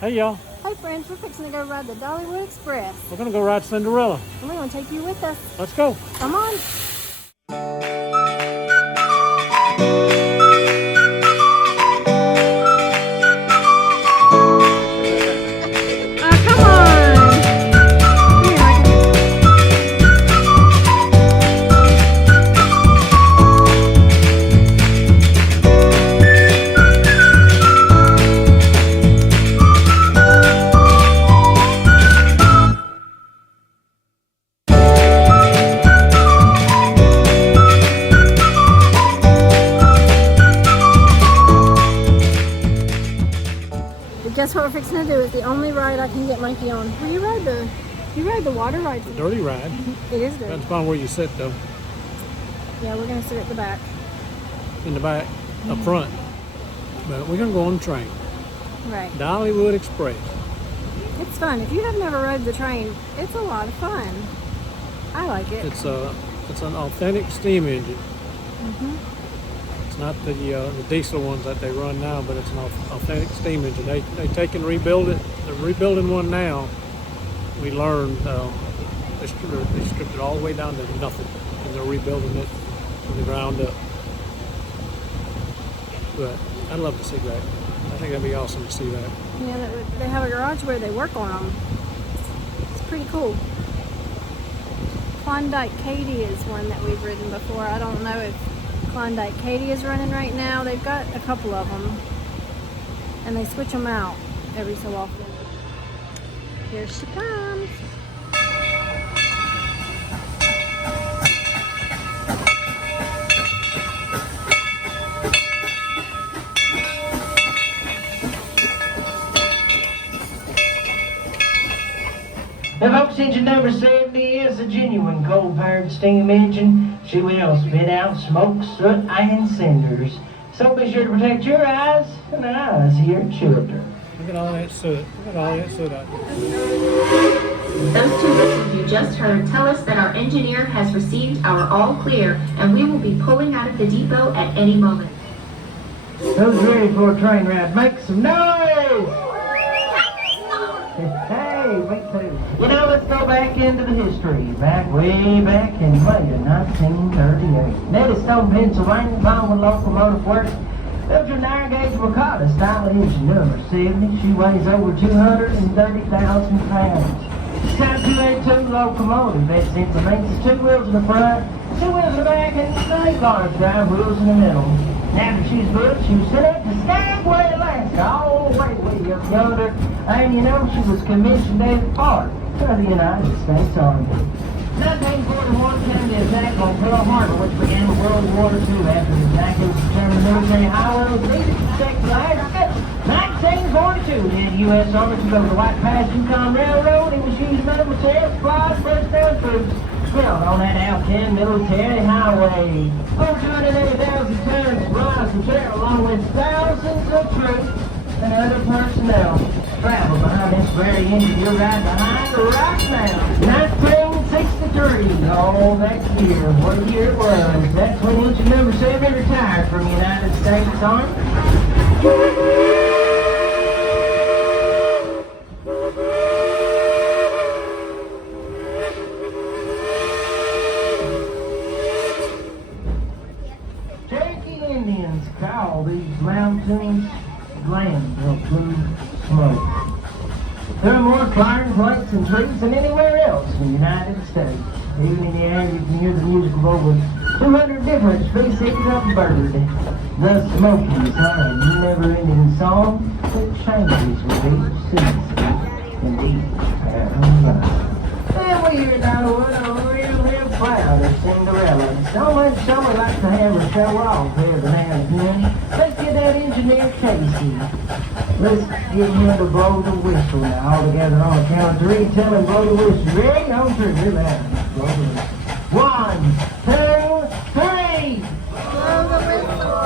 Hey y'all. Hey friends, we're fixing to go ride the Dollywood Express. We're gonna go ride Cinderella. And we're gonna take you with us. Let's go. Come on. Come on. Here, Michael. Guess what we're fixing to do? It's the only ride I can get Mikey on. Will you ride the water ride? It's a dirty ride. It is dirty. Depends upon where you sit though. Yeah, we're gonna sit at the back. In the back, up front. But we're gonna go on the train. Right. Dollywood Express. It's fun. If you have never rode the train, it's a lot of fun. I like it. It's an authentic steam engine. It's not the diesel ones that they run now, but it's an authentic steam engine. They take and rebuild it. They're rebuilding one now. We learned they stripped it all the way down to nothing, and they're rebuilding it from the ground up. But I'd love to see that. I think that'd be awesome to see that. Yeah, they have a garage where they work on them. It's pretty cool. Klondike Katie is one that we've ridden before. I don't know if Klondike Katie is running right now. They've got a couple of them, and they switch them out every so often. Here she comes. The folks, engine number 70 is a genuine coal-fired steam engine. She will spit out smoke, soot, and cinders. So be sure to protect your eyes and the eyes of your children. Look at all that soot. Look at all that soot out there. Those two whistles you just heard tell us that our engineer has received our all clear, and we will be pulling out of the depot at any moment. Those ready for a train ride, make some noise! Hey, me too. You know, let's go back into the history. Way back in May of 1938. Nettystone, Pennsylvania, found when locomotive works. Built your narrow gauge Ricotta style engine number 70. She weighs over 230,000 pounds. It's got a 282 locomotive that implements 2 wheels in the front, 2 wheels in the back, and 8 large drive wheels in the middle. After she's built, she was sent up to Skagway, Alaska, all the way up yonder. And you know, she was commissioned as part of the United States Army. 1941 came the attack on Pearl Harbor, which began World War II. After the attack, it was determined military highway was needed to protect Alaska. 1942, the U.S. Army took over the White Pass Yukon Railroad. It was used military supplies, first down troops. Built on that Alcan military highway. Over 280,000 tons of rice and material, along with thousands of troops and other personnel travel behind this very engine you're right behind right now. 1963, oh, that year, what a year it was. That's when engine number 7 retired from the United States Army. Cherokee Indians call these mountains land of blue smoke. There are more flying plates and trees than anywhere else in the United States. Even in the air, you can hear the music of over 200 different species of bird. The Smokies are a never-ending song that changes with each season and each paradise. And we here in Dollywood are real proud of Cinderella. So much so we like to have her show off every now and then. Let's get that engineer Casey. Let's get him to blow the whistle now. All together on the count of 3. Tell him blow the whistle. Ready? On 3. Here now. Blow the whistle. 1, 2, 3. Blow the whistle.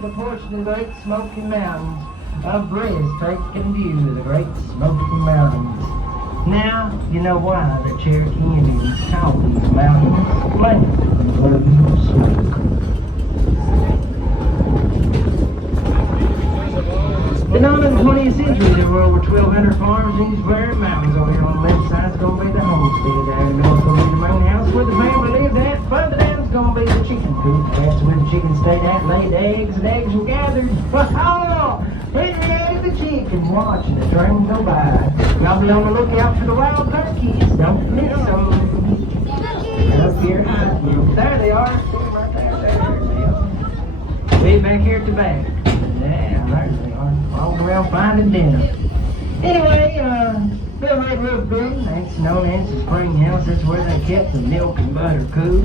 to the portion of the Great Smoky Mountains. A breathtaking view of the Great Smoky Mountains. Now, you know why the Cherokee Indians call these mountains Land of Smoke. In the 20th century, there were over 1,200 farms in these very mountains. Over here on the left side is going to be the homestead. There in the north will be the main house where the family lived at. Further down is going to be the chicken coop. That's where the chickens stayed at, laid eggs, and eggs were gathered. Oh, Henry ate the chicken, watching the train go by. Y'all be on the lookout for the wild turkeys. Don't miss them. Up here hiding. There they are. Sitting right there. There they are. Way back here at the back. Yeah, there they are. Walking around finding dinner. Anyway, Bill Red Roof Building, that's known as the spring house. That's where they kept the milk and butter coop.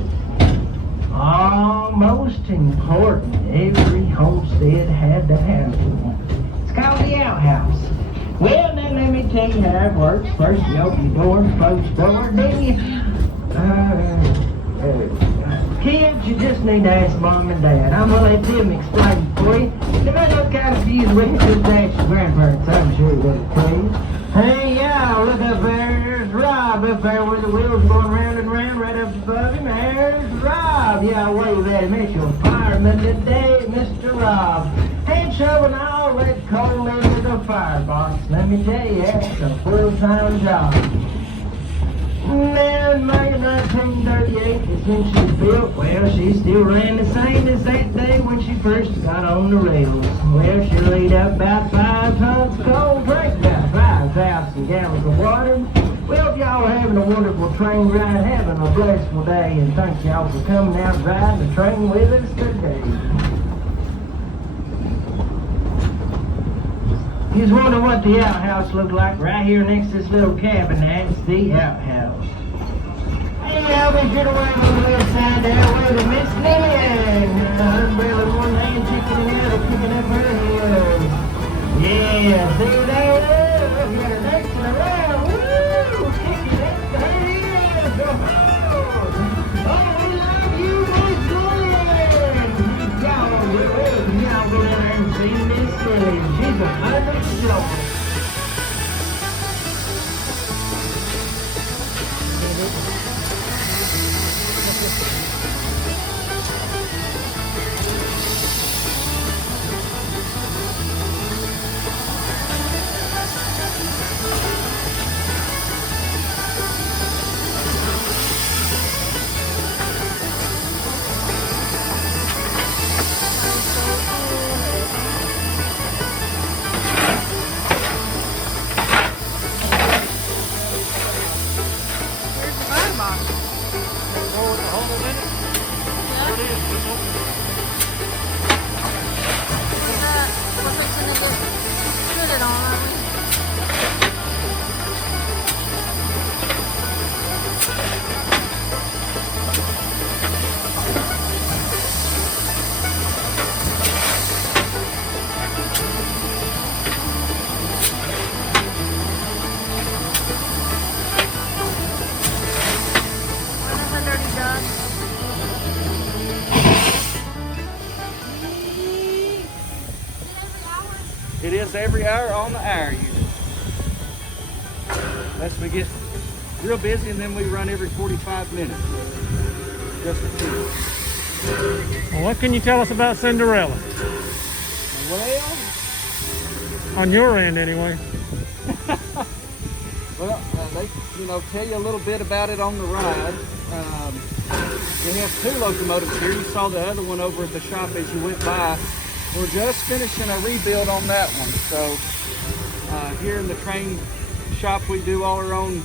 Most important, every homestead had to have one. It's called the outhouse. Well, now let me tell you how it works. First you open the door, close the door, then you... Kids, you just need to ask Mom and Dad. I'm going to let them explain it for you. They might look kind of confused when you just ask your grandparents. I'm sure you would tell you. Hey, y'all, look up there. There's Rob up there with the wheels going round and round right up above him. There's Rob. Yeah, wave at him. It's your fireman today, Mr. Rob. Hand show and all that coal into the firebox. Let me tell you, that's a full-time job. Now in May of 1938 is when she was built. Well, she still ran the same as that day when she first got on the rails. Well, she laid up about 5 tons of coal, drank about 5,000 gallons of water. Well, if y'all are having a wonderful train ride, having a blissful day, and thank y'all for coming out riding the train with us today. You just wonder what the outhouse looked like right here next to this little cabin. That's the outhouse. Hey, I'll be sure to wait on the left side there where the Miss Lillian. Her umbrella in one hand, chicken in the other, picking up her heels. Yeah, see there? Look at her next in a row. Woo! Kicking up her heels. Oh, we love you, Miss Lillian. Y'all go in there and see Miss Lillian. She's a perfect joker. It is every hour on the hour. Unless we get real busy, and then we run every 45 minutes. Just a few. Well, what can you tell us about Cinderella? Well, On your end, anyway. well, they tell you a little bit about it on the ride. We have 2 locomotives here. You saw the other one over at the shop as you went by. We're just finishing a rebuild on that one. So here in the train shop, we do all our own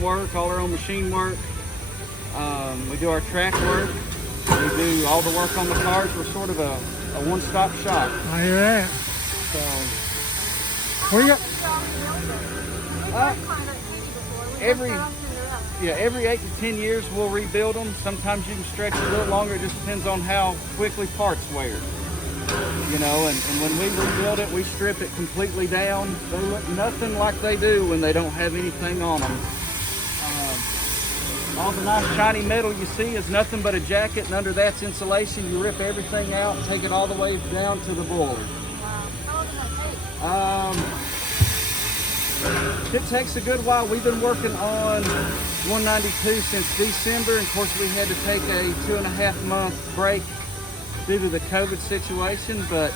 work, all our own machine work. We do our track work. We do all the work on the cars. We're sort of a one-stop shop. I hear that. So Where you every 8 to 10 years we'll rebuild them. Sometimes you can stretch it a little longer. It just depends on how quickly parts wear. And when we rebuild it, we strip it completely down. They look nothing like they do when they don't have anything on them. All the nice shiny metal you see is nothing but a jacket, and under that's insulation. You rip everything out and take it all the way down to the boiler. Wow. How long does that take? It takes a good while. We've been working on 192 since December, and of course we had to take a 2.5-month break due to the COVID situation, but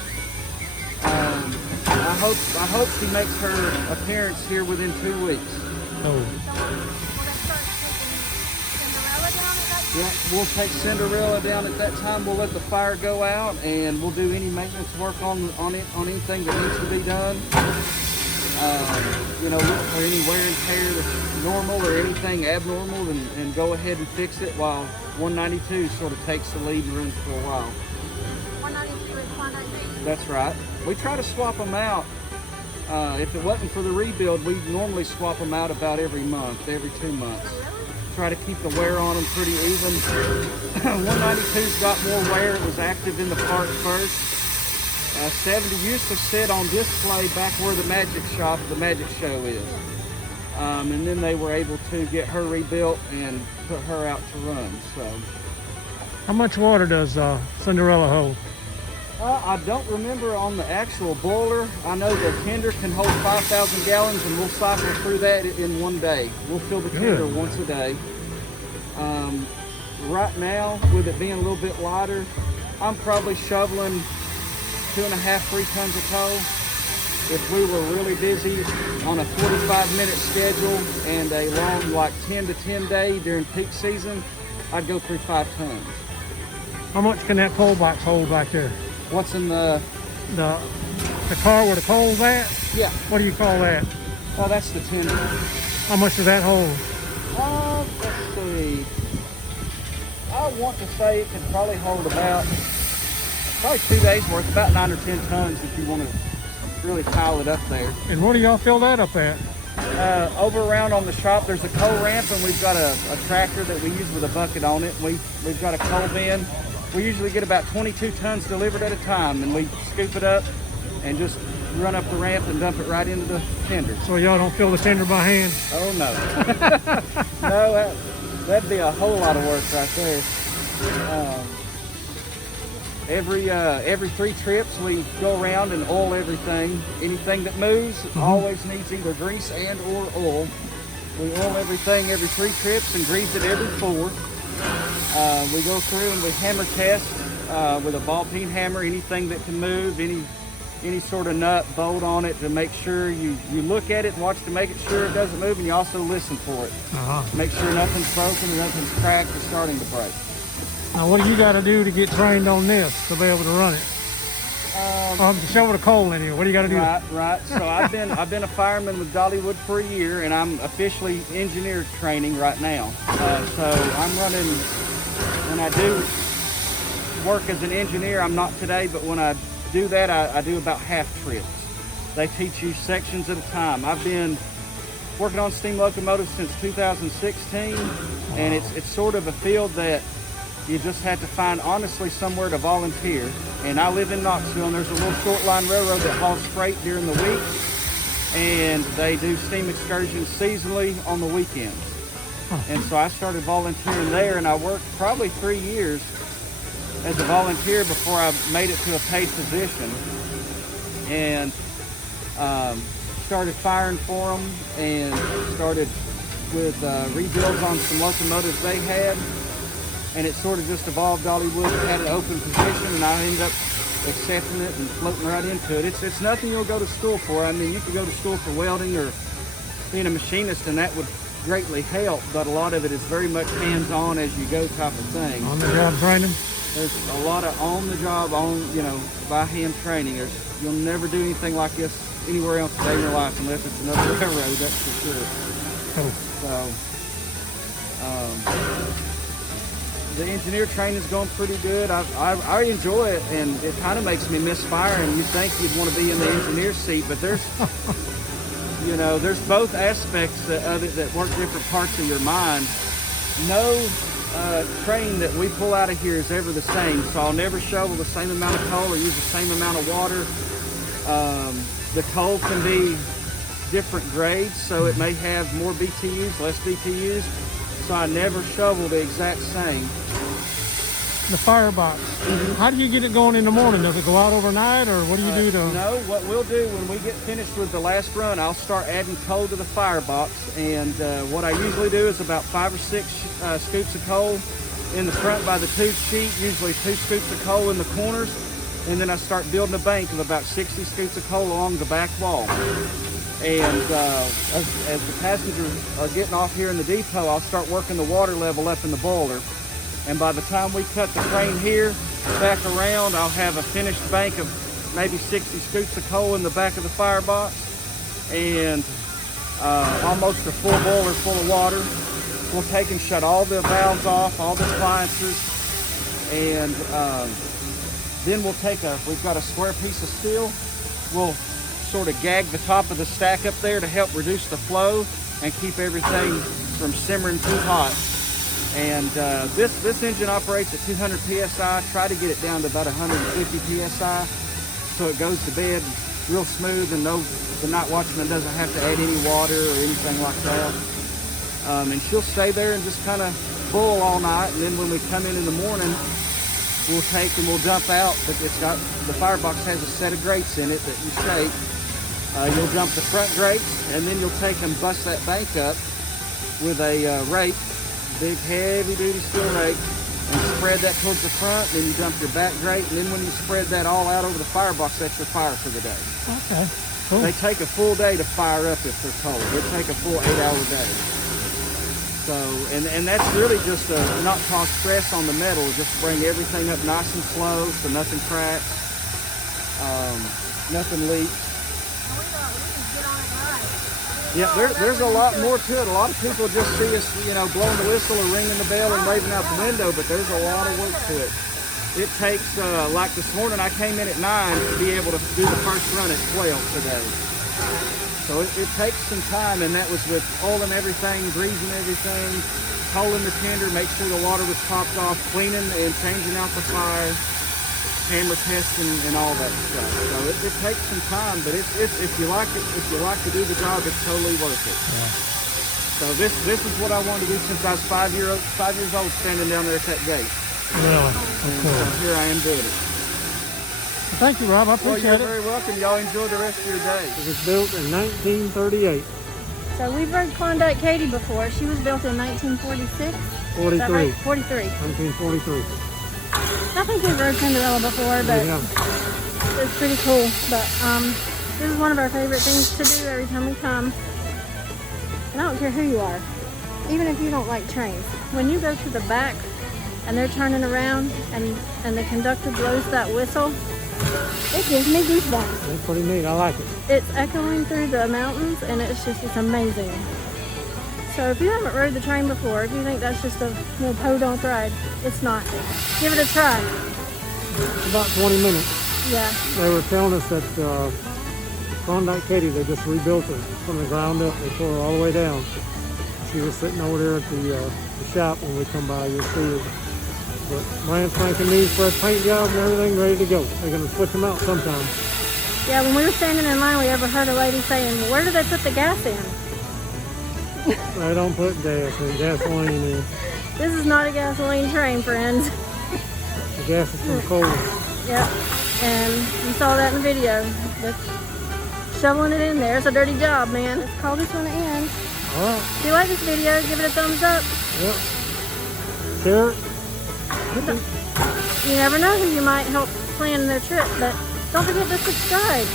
I hope she makes her appearance here within 2 weeks. Oh, Will they start taking Cinderella down at that time? Yeah, we'll take Cinderella down at that time. We'll let the fire go out, and we'll do any maintenance work on anything that needs to be done. You know, look for any wear and tear that's normal or anything abnormal, and go ahead and fix it while 192 sort of takes the lead and runs for a while. 192 is Klondike Katie. That's right. We try to swap them out. If it wasn't for the rebuild, we'd normally swap them out about every month, every 2 months. Oh, really? Try to keep the wear on them pretty even. 192's got more wear. It was active in the part first. 70 used to sit on display back where the magic show is. And then they were able to get her rebuilt and put her out to run. So how much water does Cinderella hold? I don't remember on the actual boiler. I know the tender can hold 5,000 gallons, and we'll cycle through that in 1 day. We'll fill the tender once a day. Right now, with it being a little bit lighter, I'm probably shoveling 2.5-3 tons of coal. If we were really busy on a 45-minute schedule and a long, like 10 to 10 day during peak season, I'd go through 5 tons. How much can that coal box hold back there? What's in the car where the coal's at? Yeah. What do you call that? Oh, that's the tender. How much does that hold? Let's see. I want to say it could probably hold about probably 2 days worth, about 9 or 10 tons if you want to really pile it up there. And where do y'all fill that up at? Over around on the shop, there's a coal ramp, and we've got a tractor that we use with a bucket on it. We've got a coal bin. We usually get about 22 tons delivered at a time, and we scoop it up and just run up the ramp and dump it right into the tender. So y'all don't fill the tender by hand? Oh no. No, that'd be a whole lot of work right there. Every 3 trips we go around and oil everything. Anything that moves always needs either grease and or oil. We oil everything every 3 trips and grease it every 4. We go through and we hammer test with a ball peen hammer anything that can move, any sort of nut, bolt on it, to make sure you look at it and watch to make sure it doesn't move, and you also listen for it. Make sure nothing's broken, nothing's cracked or starting to break. Now what do you got to do to get trained on this to be able to run it? To shovel the coal in here. What do you got to do? Right. So I've been a fireman with Dollywood for a year, and I'm officially engineer training right now. So I'm running. When I do work as an engineer, I'm not today, but when I do that, I do about half trips. They teach you sections at a time. I've been working on steam locomotives since 2016, and it's sort of a field that you just have to find, honestly, somewhere to volunteer. And I live in Knoxville, and there's a little short line railroad that hauls freight during the week, and they do steam excursions seasonally on the weekends. And so I started volunteering there, and I worked probably 3 years as a volunteer before I made it to a paid position, and started firing for them, and started with rebuilds on some locomotives they had. And it sort of just evolved. Dollywood had an open position, and I ended up accepting it and floating right into it. It's nothing you'll go to school for. I mean, you could go to school for welding or being a machinist, and that would greatly help, but a lot of it is very much hands-on as you go type of thing. On the job training? There's a lot of on-the-job, by hand training. You'll never do anything like this anywhere else today in your life unless it's another railroad, that's for sure. The engineer training is going pretty good. I enjoy it, and it kind of makes me miss firing. You think you'd want to be in the engineer seat, but there's both aspects of it that work different parts of your mind. No train that we pull out of here is ever the same, so I'll never shovel the same amount of coal or use the same amount of water. The coal can be different grades, so it may have more BTUs, less BTUs. so I never shovel the exact same. The firebox. How do you get it going in the morning? Does it go out overnight, or what do you do to? No, what we'll do when we get finished with the last run, I'll start adding coal to the firebox, and what I usually do is about 5 or 6 scoops of coal in the front by the tube sheet, usually 2 scoops of coal in the corners, and then I start building a bank of about 60 scoops of coal along the back wall. And as the passengers are getting off here in the depot, I'll start working the water level up in the boiler. And by the time we cut the crane here back around, I'll have a finished bank of maybe 60 scoops of coal in the back of the firebox, and almost a full boiler full of water. We'll take and shut all the valves off, all the appliances, and then we've got a square piece of steel. We'll sort of gag the top of the stack up there to help reduce the flow and keep everything from simmering too hot. And this engine operates at 200 psi. Try to get it down to about 150 psi so it goes to bed real smooth, and the night watchman doesn't have to add any water or anything like that. And she'll stay there and just kind of boil all night, and then when we come in the morning, we'll take and we'll dump out. But the firebox has a set of grates in it that you shake. You'll dump the front grates, and then you'll take and bust that bank up with a rake, big heavy duty steel rake, and spread that towards the front. Then you dump your back grate, and then when you spread that all out over the firebox, that's your fire for the day. Okay, cool. They take a full day to fire up if they're cold. They take a full 8-hour day. So, and that's really just to not cause stress on the metal, just bring everything up nice and slow so nothing cracks, nothing leaks. Yeah, there's a lot more to it. A lot of people just see us, blowing the whistle or ringing the bell and waving out the window, but there's a lot of work to it. It takes, like this morning, I came in at 9 to be able to do the first run at 12 today. So it takes some time, and that was with oiling everything, greasing everything, holding the tender, make sure the water was topped off, cleaning and changing out the fire, hammer testing and all that stuff. So it takes some time, but if you like to do the job, it's totally worth it. Yeah. So this is what I wanted to do since I was 5 years old, standing down there at that gate. Yeah, And so here I am doing it. Well, thank you, Rob. I appreciate You're it. very welcome. Y'all enjoy the rest of your day. It was built in 1938. So we've rode Klondike Katie before. She was built in 1946. 43. Is that right? 43. 1943. I think we've rode Cinderella before, but Yeah. it's pretty cool. But this is one of our favorite things to do every time we come. And I don't care who you are, even if you don't like trains. When you go to the back and they're turning around and the conductor blows that whistle, it gives me goosebumps. It's pretty neat. I like it. It's echoing through the mountains, and it's amazing. So if you haven't rode the train before, if you think that's just a podunk ride, it's not. Give it a try. It's about 20 minutes. Yeah. They were telling us that Klondike Katie, they just rebuilt it from the ground up. They tore her all the way down. She was sitting over there at the shop when we come by. You'll see her. But brand spanking new, fresh paint job and everything ready to go. They're going to switch them out sometime. Yeah, when we were standing in line, we overheard a lady saying, "Where do they put the gas in?" They don't put gasoline in. This is not a gasoline train, friends. The gas is from coal. Yep. And you saw that in the video. They're shoveling it in there. It's a dirty job, man. Let's call this one an end. All right. If you like this video, give it a thumbs up. Yep. Share it. You never know who you might help plan their trip, but don't forget to subscribe.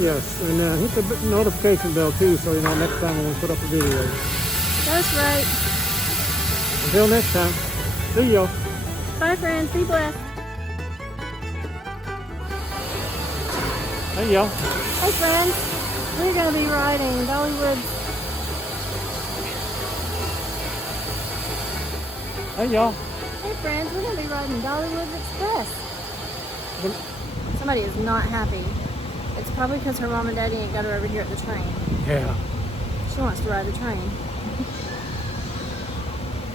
Yes, and hit the notification bell too, so you know next time when we put up a video. That's right. Until next time, see y'all. Bye, friends. Be blessed. Hey y'all. Hey, friends. We're going to be riding Dollywood. Hey y'all. Hey, friends. We're going to be riding Dollywood Express. Somebody is not happy. It's probably because her mom and daddy ain't got her over here at the train. Yeah. She wants to ride the train.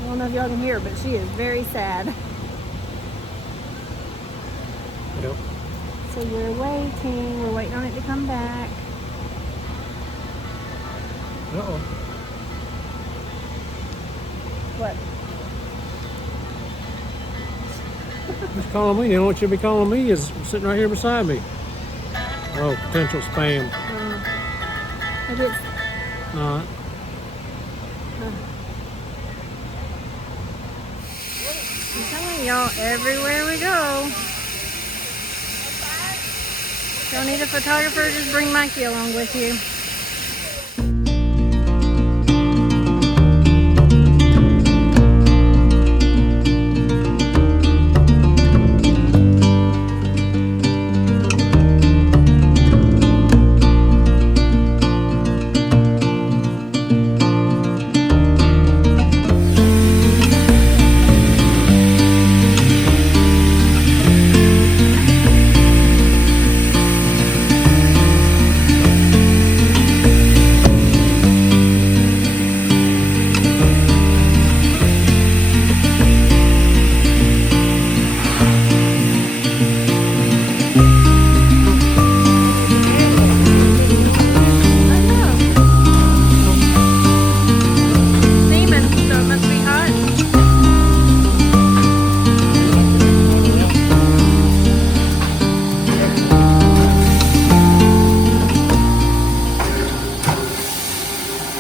I don't know if y'all can hear her, but she is very sad. Yep. So we're waiting on it to come back. Uh-oh. What? Just calling me. You know what you'll be calling me is sitting right here beside me. Oh, potential spam. I just, All right. I'm telling y'all, everywhere we go. Don't need a photographer, just bring Mikey along with you.